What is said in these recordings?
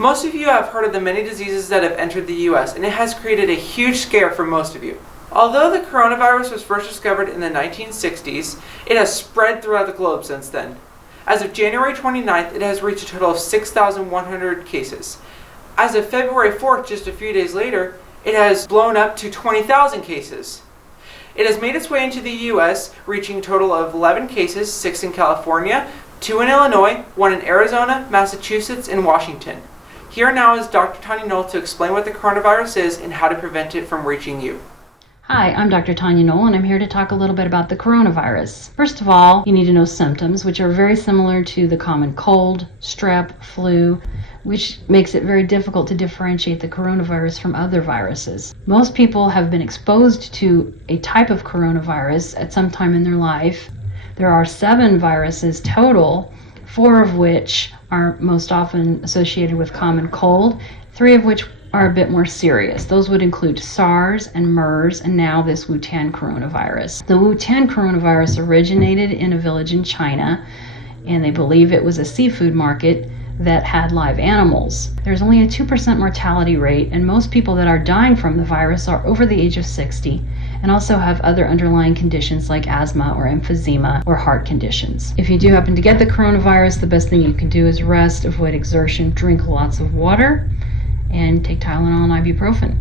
Most of you have heard of the many diseases that have entered the US, and it has created a huge scare for most of you. Although the coronavirus was first discovered in the 1960s, it has spread throughout the globe since then. As of January 29th, it has reached a total of 6,100 cases. As of February 4th, just a few days later, it has blown up to 20,000 cases. It has made its way into the US, reaching a total of 11 cases, 6 in California, 2 in Illinois, 1 in Arizona, Massachusetts, and Washington. Here now is Dr. Tanya Knoll to explain what the coronavirus is and how to prevent it from reaching you. Hi, I'm Dr. Tanya Knoll, and I'm here to talk a little bit about the coronavirus. First of all, you need to know symptoms, which are very similar to the common cold, strep, flu, which makes it very difficult to differentiate the coronavirus from other viruses. Most people have been exposed to a type of coronavirus at some time in their life. There are 7 viruses total, 4 of which are most often associated with common cold, 3 of which are a bit more serious. Those would include SARS and MERS, and now this Wuhan coronavirus. The Wuhan coronavirus originated in a village in China, and they believe it was a seafood market that had live animals. There's only a 2% mortality rate, and most people that are dying from the virus are over the age of 60 and also have other underlying conditions like asthma or emphysema or heart conditions. If you do happen to get the coronavirus, the best thing you can do is rest, avoid exertion, drink lots of water, and take Tylenol and ibuprofen.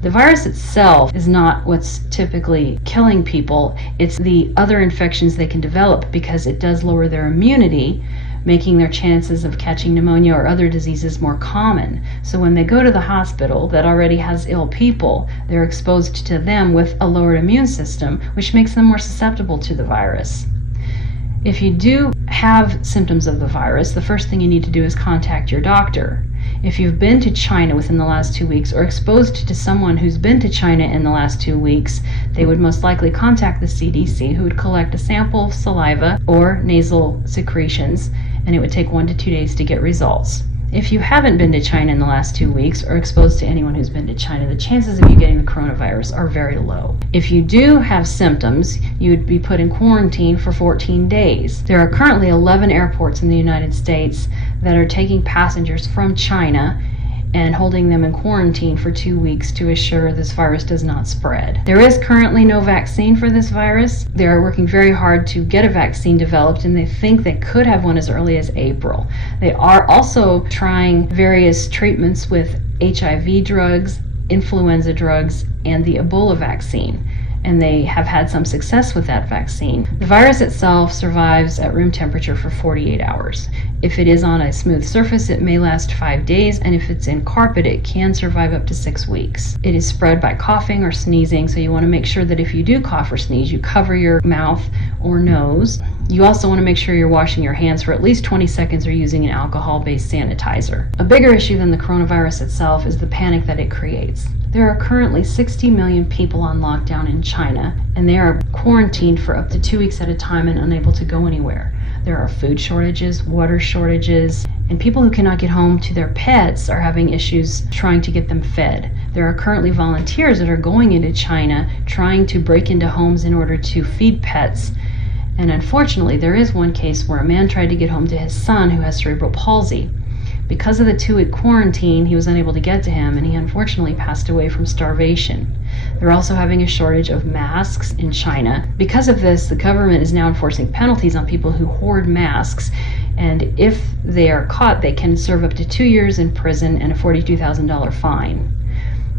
The virus itself is not what's typically killing people. It's the other infections they can develop because it does lower their immunity, making their chances of catching pneumonia or other diseases more common. So when they go to the hospital that already has ill people, they're exposed to them with a lowered immune system, which makes them more susceptible to the virus. If you do have symptoms of the virus, the first thing you need to do is contact your doctor. If you've been to China within the last 2 weeks or exposed to someone who's been to China in the last 2 weeks, they would most likely contact the CDC, who would collect a sample of saliva or nasal secretions, and it would take 1 to 2 days to get results. If you haven't been to China in the last 2 weeks or exposed to anyone who's been to China, the chances of you getting the coronavirus are very low. If you do have symptoms, you would be put in quarantine for 14 days. There are currently 11 airports in the United States that are taking passengers from China and holding them in quarantine for 2 weeks to assure this virus does not spread. There is currently no vaccine for this virus. They are working very hard to get a vaccine developed, and they think they could have one as early as April. They are also trying various treatments with HIV drugs, influenza drugs, and the Ebola vaccine, and they have had some success with that vaccine. The virus itself survives at room temperature for 48 hours. If it is on a smooth surface, it may last 5 days, and if it's in carpet, it can survive up to 6 weeks. It is spread by coughing or sneezing, so you want to make sure that if you do cough or sneeze, you cover your mouth or nose. You also want to make sure you're washing your hands for at least 20 seconds or using an alcohol-based sanitizer. A bigger issue than the coronavirus itself is the panic that it creates. There are currently 60 million people on lockdown in China, and they are quarantined for up to 2 weeks at a time and unable to go anywhere. There are food shortages, water shortages, and people who cannot get home to their pets are having issues trying to get them fed. There are currently volunteers that are going into China trying to break into homes in order to feed pets. And unfortunately, there is one case where a man tried to get home to his son who has cerebral palsy. Because of the 2-week quarantine, he was unable to get to him, and he unfortunately passed away from starvation. They're also having a shortage of masks in China. Because of this, the government is now enforcing penalties on people who hoard masks, and if they are caught, they can serve up to 2 years in prison and a $42,000 fine.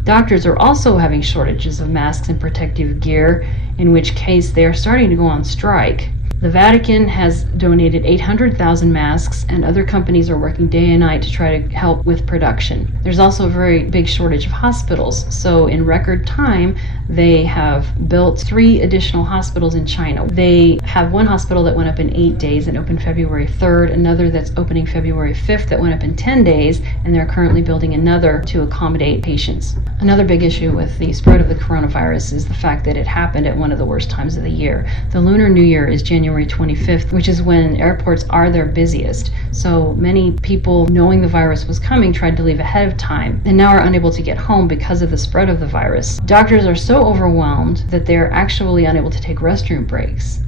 Doctors are also having shortages of masks and protective gear, in which case they are starting to go on strike. The Vatican has donated 800,000 masks, and other companies are working day and night to try to help with production. There's also a very big shortage of hospitals, so in record time, they have built 3 additional hospitals in China. They have one hospital that went up in 8 days and opened February 3rd, another that's opening February 5th that went up in 10 days, and they're currently building another to accommodate patients. Another big issue with the spread of the coronavirus is the fact that it happened at one of the worst times of the year. The Lunar New Year is January 25th, which is when airports are their busiest. So many people, knowing the virus was coming, tried to leave ahead of time and now are unable to get home because of the spread of the virus. Doctors are so overwhelmed that they're actually unable to take restroom breaks.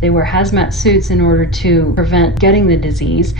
They wear hazmat suits in order to prevent getting the disease,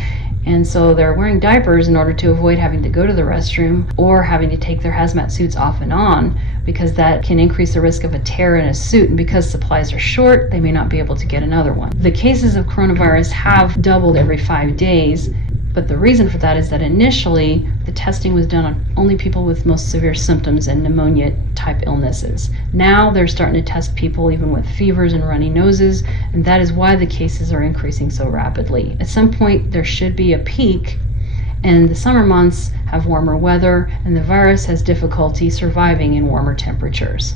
And so they're wearing diapers in order to avoid having to go to the restroom or having to take their hazmat suits off and on, because that can increase the risk of a tear in a suit, and because supplies are short, they may not be able to get another one. The cases of coronavirus have doubled every 5 days, but the reason for that is that initially the testing was done on only people with most severe symptoms and pneumonia type illnesses. Now they're starting to test people even with fevers and runny noses, and that is why the cases are increasing so rapidly. At some point there should be a peak, and the summer months have warmer weather and the virus has difficulty surviving in warmer temperatures.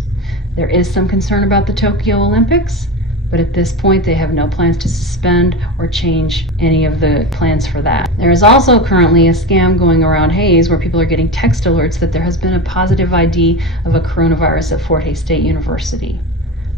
There is some concern about the Tokyo Olympics, but at this point they have no plans to suspend or change any of the plans for that. There is also currently a scam going around Hayes where people are getting text alerts that there has been a positive ID of a coronavirus at Fort Hays State University.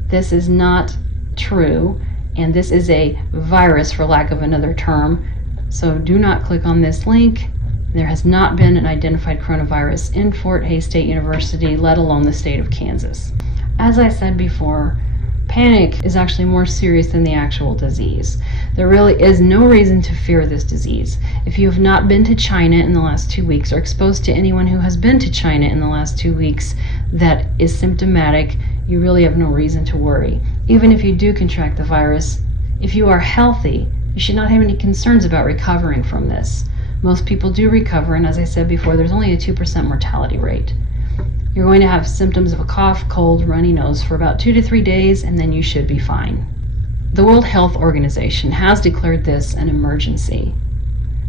This is not true, and this is a virus for lack of another term, so do not click on this link. There has not been an identified coronavirus in Fort Hays State University, let alone the state of Kansas. As I said before, panic is actually more serious than the actual disease. There really is no reason to fear this disease. If you have not been to China in the last 2 weeks or exposed to anyone who has been to China in the last 2 weeks that is symptomatic, you really have no reason to worry. Even if you do contract the virus, if you are healthy, you should not have any concerns about recovering from this. Most people do recover, and as I said before, there's only a 2% mortality rate. You're going to have symptoms of a cough, cold, runny nose for about 2 to 3 days, and then you should be fine. The World Health Organization has declared this an emergency,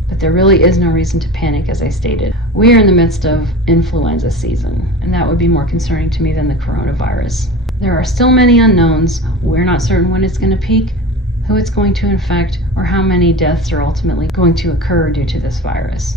but there really is no reason to panic, as I stated. We are in the midst of influenza season, and that would be more concerning to me than the coronavirus. There are still many unknowns. We're not certain when it's going to peak, who it's going to infect, or how many deaths are ultimately going to occur due to this virus.